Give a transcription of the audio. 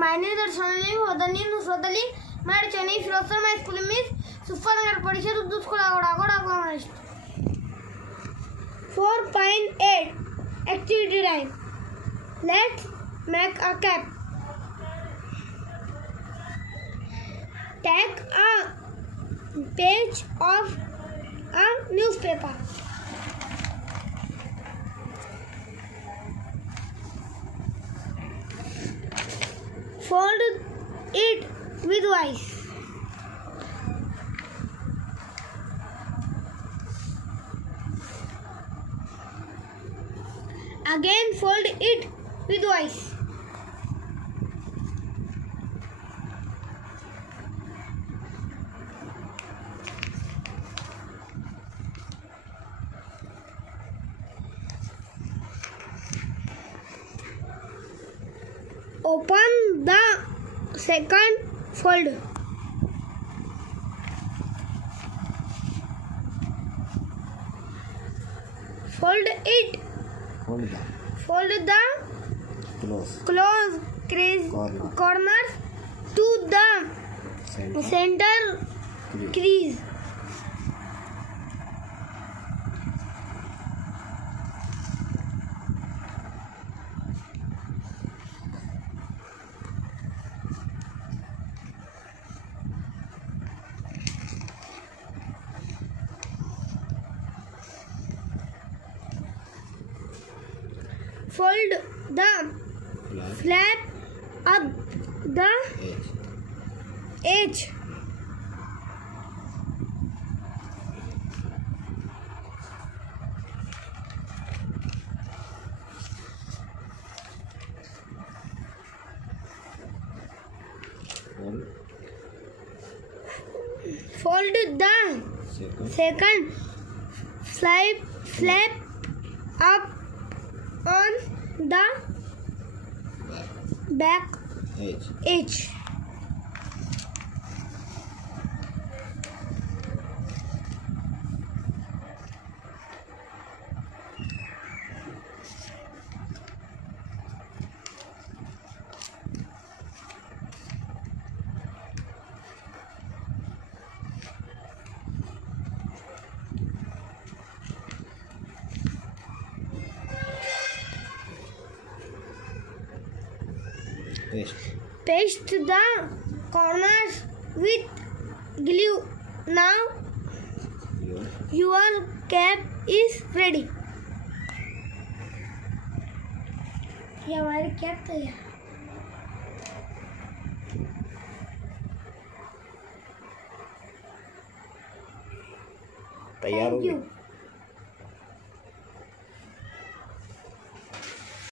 My name is Dharuli, Nusratali, my Chinese firoz, my school is Suffa, nagar, parishad, urdu, akola. 4.8 Activity time. Let's make a cap. Take a page of a newspaper. Fold it widthwise. Again fold it widthwise. Open the second fold. Fold it. Fold the close corners to the center crease. Fold the flap up the edge. Fold the second flap up on the back edge. Paste the corners with glue. Now your cap is ready. ये हमारी cap तैयार हो गई।